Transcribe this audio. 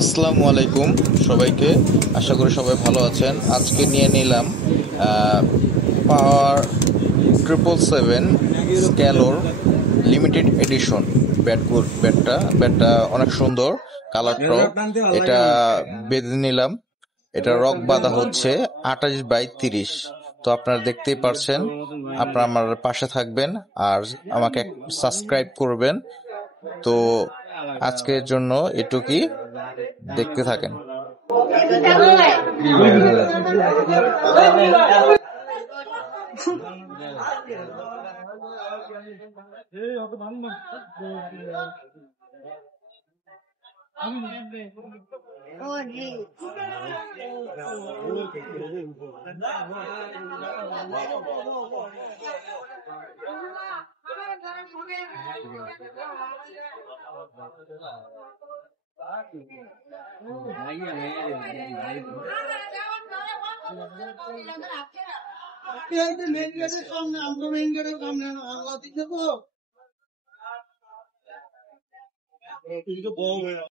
আসসালামু আলাইকুম সবাইকে। আশা করি সবাই ভালো আছেন। আজকে নিয়ে নিলাম পাওয়ার 777 স্ক্যালোর লিমিটেড এডিশন ব্যাটটা অনেক সুন্দর, কালারটাও। এটা বেঁধে নিলাম। এটা রক বাঁধা হচ্ছে 28/30। তো আপনারা দেখতেই পারছেন। আপনারা আমার পাশে থাকবেন আর আমাকে সাবস্ক্রাইব করবেন। তো আজকের জন্য এটুকুই, দেখতে থাকেন। মেন গেটের সামনে, আমরা মেন গেটের সামনে আল্লাহ দিচ্ছে তো